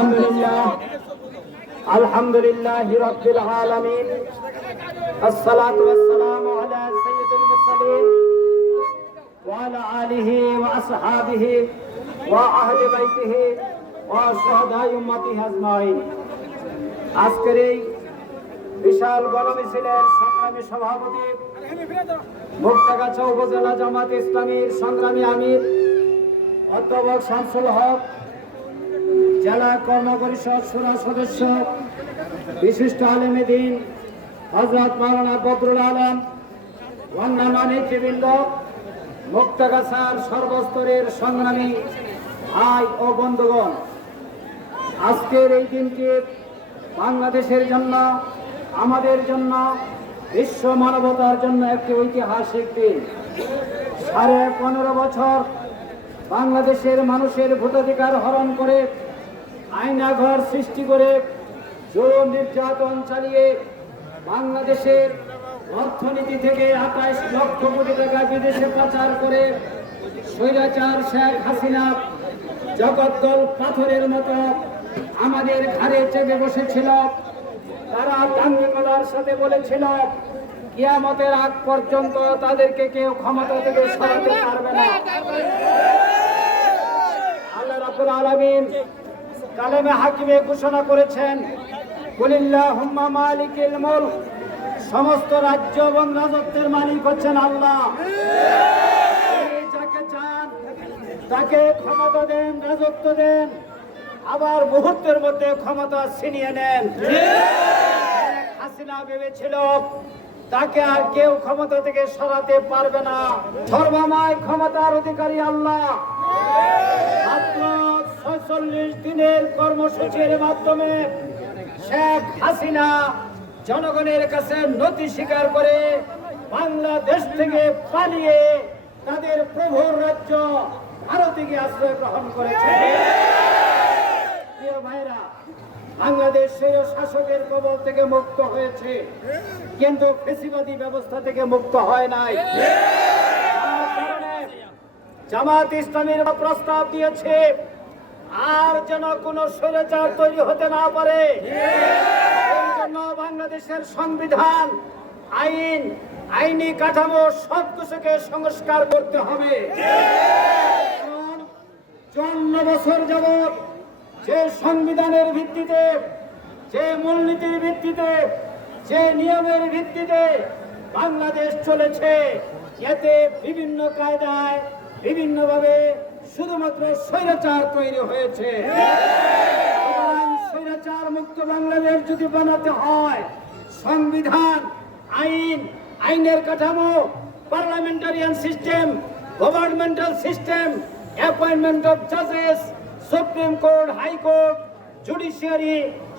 আলহামদুলিল্লাহ। আলহামদুলিল্লাহ হিরকিল আলমিন। আসসালাতু ওয়াসসালামু আলা সাইয়্যিদুল মুরসালিন ওয়া আলা আলিহি ওয়া আসহাবিহি ওয়া আহলি বাইতিহি ওয়া সুহাদাই উম্মতিহি আজমাইন। আজকের এই বিশাল গণমিছিলের সংগ্রামী সভাপতি মুক্তাগাছা উপজেলা জামাত ইসলামীর সংগ্রামী আমির অধ্যাপক শামসুল হক জেলা কর্ম পরিষদ সদস্য, বিশিষ্ট আলেমেদিন হজরত মাওলানা বদরুল আলম, অন্যান্য মুক্তাগাছার সর্বস্তরের সংগ্রামী ভাই ও বন্ধুগণ, আজকের এই দিনটি বাংলাদেশের জন্য, আমাদের জন্য, বিশ্ব মানবতার জন্য একটি ঐতিহাসিক দিন। সাড়ে পনেরো বছর বাংলাদেশের মানুষের ভোটাধিকার হরণ করে আইনাঘর সৃষ্টি করে জোর নির্যাতন চালিয়ে বাংলাদেশের অর্থনীতি থেকে আঠাশ লক্ষ কোটি টাকা বিদেশে পাচার করে স্বৈরাচার শেখ হাসিনা জগদ্দল পাথরের মতো আমাদের ঘাড়ে চেপে বসেছিল। তারা দাঙ্গিকতার সাথে বলেছিল, কিয়ামতের আগ পর্যন্ত তাদেরকে কেউ ক্ষমতা থেকে সরাতে পারবে না। আল্লাহ রাব্বুল আলামিন কালেমে হাকিমে ঘোষণা করেছেন, কুলিল্লাহুম্মা মালিকিল মুলক, সমস্ত রাজ্য এবং রাজত্বের মালিক হচ্ছেন আল্লাহ। যাকে চান, তাকে ক্ষমতা দেন, রাজত্ব দেন, আবার মুহূর্তের মধ্যে ক্ষমতা ছিনিয়ে নেন। হাসিনা ভেবেছিল, তাকে আর কেউ ক্ষমতা থেকে সরাতে পারবে না। সর্বময় ক্ষমতার অধিকারী আল্লাহ। ছয়চল্লিশ দিনের কর্মসূচির মাধ্যমে শেখ হাসিনা জনগণের কাছে নথি স্বীকার করে বাংলাদেশ থেকে পালিয়ে তাদের প্রভুর রাজ্য ভারতে গিয়ে আশ্রয় গ্রহণ করেছে। প্রিয় ভাইরা শাসকের কবল থেকে মুক্ত হয়েছে। কিন্তু ফেসিবাদী ব্যবস্থা থেকে মুক্ত হয় নাই। জামাত ইসলামীর প্রস্তাব দিয়েছে আর যেন কোন স্বৈরাচার তৈরি হতে না পারে। এই জন্য বাংলাদেশের সংবিধান আইন আইনি কাঠামো সব কিছুকে সংস্কার করতে হবে। চুয়ান্ন বছর যাবৎ যে সংবিধানের ভিত্তিতে যে মূলনীতির ভিত্তিতে যে নিয়মের ভিত্তিতে বাংলাদেশ চলেছে এতে বিভিন্ন কায়দায় বিভিন্নভাবে শুধুমাত্র স্বৈরাচার তৈরি হয়েছে। স্বৈরাচার মুক্ত বাংলাদেশ যদি বানাতে হয়, সংবিধান, আইন, আইনের কাঠামো parliamentarian system governmental system appointment of জাজেস supreme court high court judiciary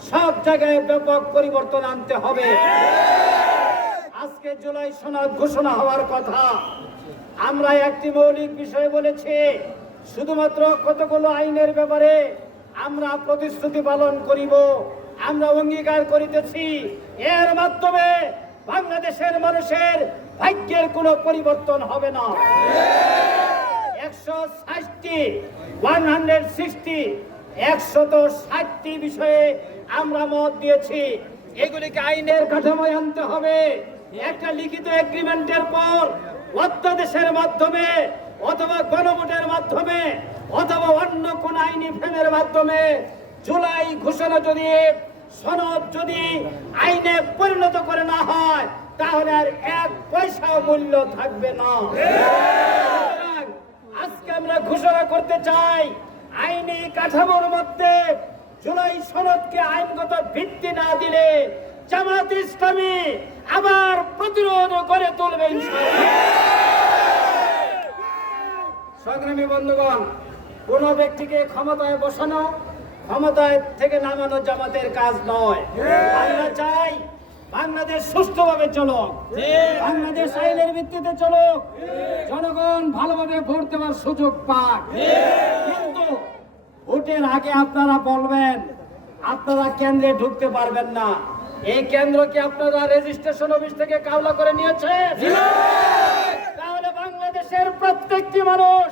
সব জায়গায় ব্যাপক পরিবর্তন আনতে হবে। আজকে জুলাই সনদ ঘোষণা হওয়ার কথা। আমরা একটি মৌলিক বিষয় বলেছি শুধুমাত্র কতগুলো আইনের ব্যাপারে আমরা প্রতিশ্রুতি পালন করিব, আমরা অঙ্গীকার করিতেছি, এর মাধ্যমে বাংলাদেশের মানুষের ভাগ্যের কোনো পরিবর্তন হবে না। একশো ওয়ান হান্ড্রেড সিক্সটি ষাটটি বিষয়ে আমরা মত দিয়েছি। এগুলিকে আইনের কাঠামোয় আনতে হবে। একটা লিখিত এগ্রিমেন্টের পর অধ্যাদেশের মাধ্যমে অথবা গণভোটের মাধ্যমে, অথবা অন্য কোন আইনি ফ্রেমের মাধ্যমে, জুলাই ঘোষণা যদি, সনদ যদি আইনে পরিণত করে না হয়, তাহলে আর এক পয়সা মূল্য থাকবে না। আজকে আমরা ঘোষণা করতে চাই, আইনি কাঠামোর মধ্যে জুলাই সনদকে আইনগত ভিত্তি না দিলে জামাত ইসলামী আবার প্রতিরোধ করে তুলবে সংগ্রামী বন্ধুগণ কোন ব্যক্তিকে ক্ষমতায় বসানো ক্ষমতায় থেকে নামানো জামাতের কাজ নয়। আমরা চাই বাংলাদেশ সুস্থভাবে চলুক। বাংলাদেশ আইনের ভিত্তিতে চলুক। জনগণ ভালোভাবে ভোট দেওয়ার সুযোগ পাক। কিন্তু ভোটের আগে আপনারা বলবেন আপনারা কেন্দ্রে ঢুকতে পারবেন না। এই কেন্দ্র কি আপনারা রেজিস্ট্রেশন অফিস থেকে কাওলা করে নিয়েছেন? বাংলাদেশের প্রত্যেকটি মানুষ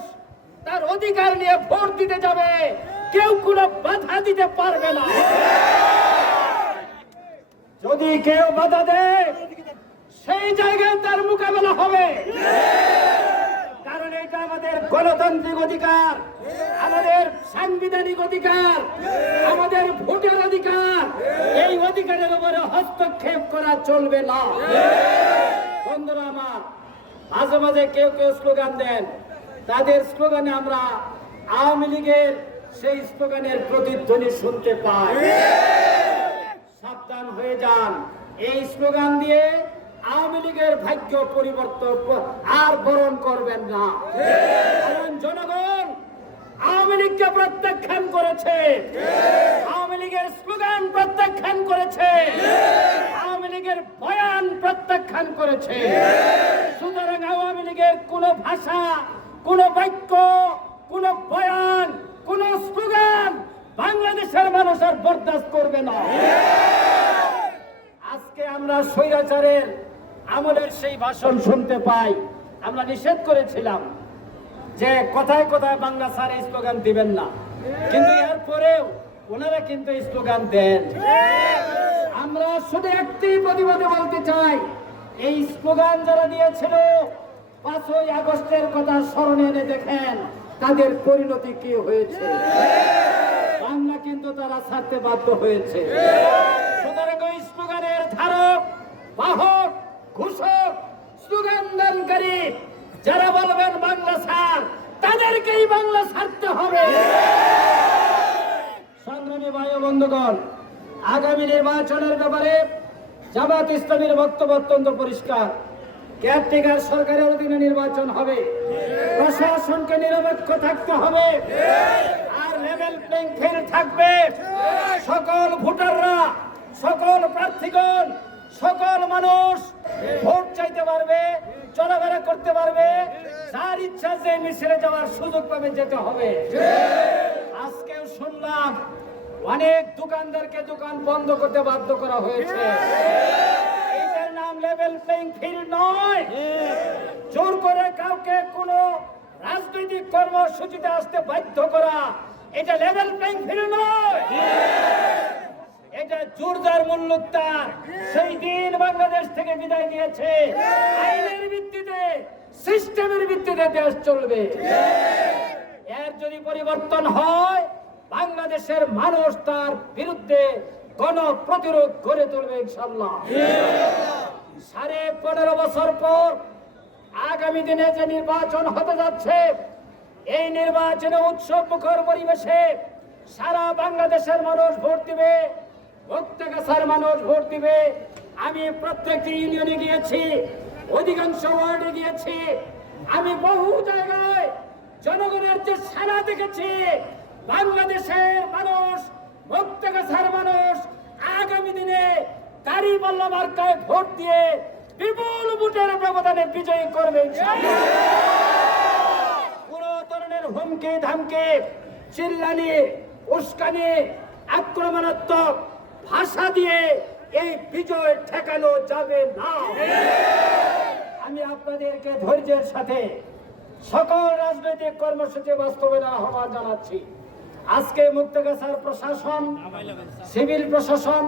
তার অধিকার নিয়ে ভোট দিতে যাবে। কেউ কোনো বাধা দিতে পারবে না। যদি কেউ বাধা দেয়, সেই জায়গায় তার মোকাবেলা হবে। কারণ এটা আমাদের গণতান্ত্রিক অধিকার, আমাদের সাংবিধানিক অধিকার, আমাদের ভোটের অধিকার। এই অধিকারের উপরে হস্তক্ষেপ করা চলবে না। বন্ধুরা আমার মাঝে মাঝে কেউ কেউ স্লোগান দেন। তাদের স্লোগানে আমরা আওয়ামী লীগের সেই স্লোগানের প্রতিধ্বনি শুনতে পাই। সাবধান হয়ে যান। এই স্লোগান দিয়ে আওয়ামী লীগের ভাগ্য পরিবর্তন আর বরণ করবেন না। জনগণ আওয়ামী লীগকে প্রত্যাখ্যান করেছে। আওয়ামী লীগের স্লোগান প্রত্যাখ্যান করেছে। আওয়ামী লীগের বয়ান প্রত্যাখ্যান করেছে। সুতরাং আওয়ামী লীগের কোন ভাষা, কোন বাক্য, কোন বয়ান, কোন স্লোগান বাংলাদেশের মানুষ আর বরদাস্ত করবে না। আজকে আমরা স্বৈরাচারের আমলের সেই ভাষণ শুনতে পাই। আমরা নিষেধ করেছিলাম যে কোথায় কোথায় বাংলা স্যার এই স্লোগান দিবেন না। কিন্তু এরপরেও ওনারা কিন্তু স্লোগান দেন। আমরা শুধু একটি প্রতিবাদে বলতে চাই, এই স্লোগান যারা দিয়েছিল, পাঁচই আগস্টের কথা স্মরণে এনে দেখেন তাদের পরিণতি কি হয়েছে। বাংলা কিন্তু তারা ছাড়তে বাধ্য হয়েছে। সুতরাং ওই স্লোগানের ধারক, বাহক, ঘোষক স্লোগান দানকারী যারা বলবেন বাংলা ছাড়, তাদেরকেই বাংলা ছাড়তে হবে। সংগ্রামী ভাই বন্ধুগণ আগামী নির্বাচনের ব্যাপারে জামাত ইসলামের বক্তব্য অত্যন্ত পরিষ্কার। কেয়ারটেকার সরকারের অধীনে নির্বাচন হবে। প্রশাসনকে নিরপেক্ষ থাকতে হবে। আর লেভেল প্লেইং ফিল্ড থাকবে। সকল ভোটাররা, সকল প্রার্থীগণ, সকল মানুষ ভোট চাইতে পারবে, চলাফেরা করতে পারবে। যার ইচ্ছা যে মিছিলে যাওয়ার সুযোগ পাবে, যেতে হবে। আজকেও শুনলাম অনেক দোকানদারকে দোকান বন্ধ করতে বাধ্য করা হয়েছে। এইটার নাম লেভেল প্লেইং ফিল্ড নয়। জোর করে কাউকে কোনো রাজনৈতিক কর্মসূচিতে আসতে বাধ্য করা, এটা লেভেল প্লেইং ফিল্ড নয়। এটা জোরদার মূল্যোত্তার সেই দিন বাংলাদেশ থেকে বিদায় নিয়েছে। আইনের ভিত্তিতে, সিস্টেমের ভিত্তিতে দেশ চলবে। এর যদি পরিবর্তন হয় বাংলাদেশের মানুষ তার বিরুদ্ধে গণ প্রতিরোধ গড়ে তুলবে ইনশাল্লাহ সাড়ে পনেরো বছর পর আগামী দিনে যে নির্বাচন হতে যাচ্ছে, এই নির্বাচনে উৎসব মুখর পরিবেশে সারা বাংলাদেশের মানুষ ভোট দিবে প্রত্যেকাছার মানুষ ভোট দিবে। আমি প্রত্যেকটি ইউনিয়নে গিয়েছি, অধিকাংশ ওয়ার্ডে গিয়েছি। আমি বহু জায়গায় জনগণের যে সারা দেখেছি বাংলাদেশের মানুষ প্রত্যেকাছার মানুষ আগামী দিনে কারি বল্লা মার্কায় ভোট দিয়ে বিপুল ভোটের ব্যবধানে বিজয়ী করবে। কোন ধরনের হুমকি, ধামকি, চিল্লানি, উস্কানি, আক্রমণাত্মক ভাষা দিয়ে এই বিজয় ঠেকানো যাবে না আমি আপনাদেরকে ধৈর্যের সাথে সকল রাজনৈতিক কর্মসূচি বাস্তবায়ন আহ্বান জানাচ্ছি আজকে মুক্তগাছার প্রশাসন, সিভিল প্রশাসন,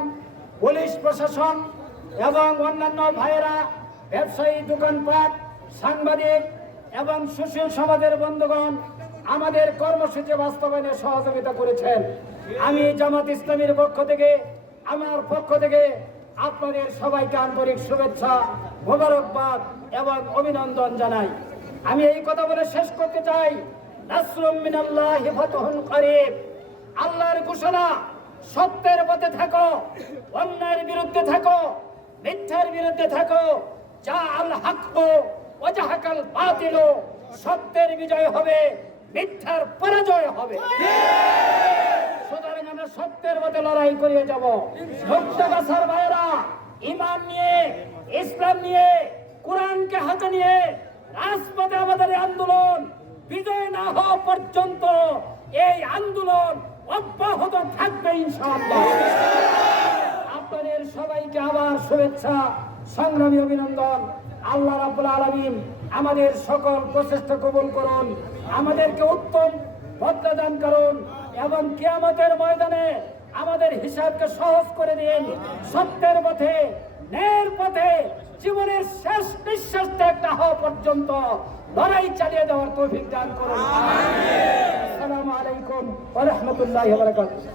পুলিশ প্রশাসন এবং অন্যান্য ভাইয়েরা, ব্যবসায়ী দোকানপাট, সাংবাদিক এবং সুশীল সমাজের বন্ধুগণ আমাদের কর্মসূচি বাস্তবায়নে সহযোগিতা করেছেন। আমি জামাত ইসলামীর পক্ষ থেকে, আমার পক্ষ থেকে আপনাদের সবাইকে আন্তরিক শুভেচ্ছা, মোবারকবাদ এবং অভিনন্দন জানাই। আমি এই কথা বলে শেষ করতে চাই। নাসরুম মিনাল্লাহি ফাতহুন করিব। আল্লাহর ঘোষণা, সত্যের পথে থাকো, অন্যায়ের বিরুদ্ধে থাকো, মিথ্যার বিরুদ্ধে থাকো, যা আল হাক্ক ওয়াজাহাকাল বাতিল, সত্যের বিজয় হবে, মিথ্যার পরাজয় হবে। সুতরাং আমরা সত্যের মধ্যে লড়াই করিয়ে যাব। মুক্তবাসার ভাইয়েরা ইমান নিয়ে, ইসলাম নিয়ে, কোরআনকে হাতে নিয়ে রাজপথে আমাদের আন্দোলন বিজয় না হওয়া পর্যন্ত এই আন্দোলন অব্যাহত থাকবে আপনাদের সবাইকে আবার শুভেচ্ছা, সংগ্রামী অভিনন্দন। আল্লাহ রাব্বুল আলামিন আমাদের সকল প্রচেষ্টা কবুল করুন, আমাদেরকে উত্তম ভদ্রা দান করুন এবং কিয়ামতের ময়দানে আমাদের হিসাবকে সহজ করে দিন। সত্যের পথে ন্যায়ের পথে জীবনের শেষ নিঃশ্বাস ত্যাগ না হওয়া পর্যন্ত লড়াই চালিয়ে দেওয়ার তৌফিক দান করুন। আসসালামু আলাইকুম ওয়া রাহমাতুল্লাহি ওয়া বারাকাতুহু।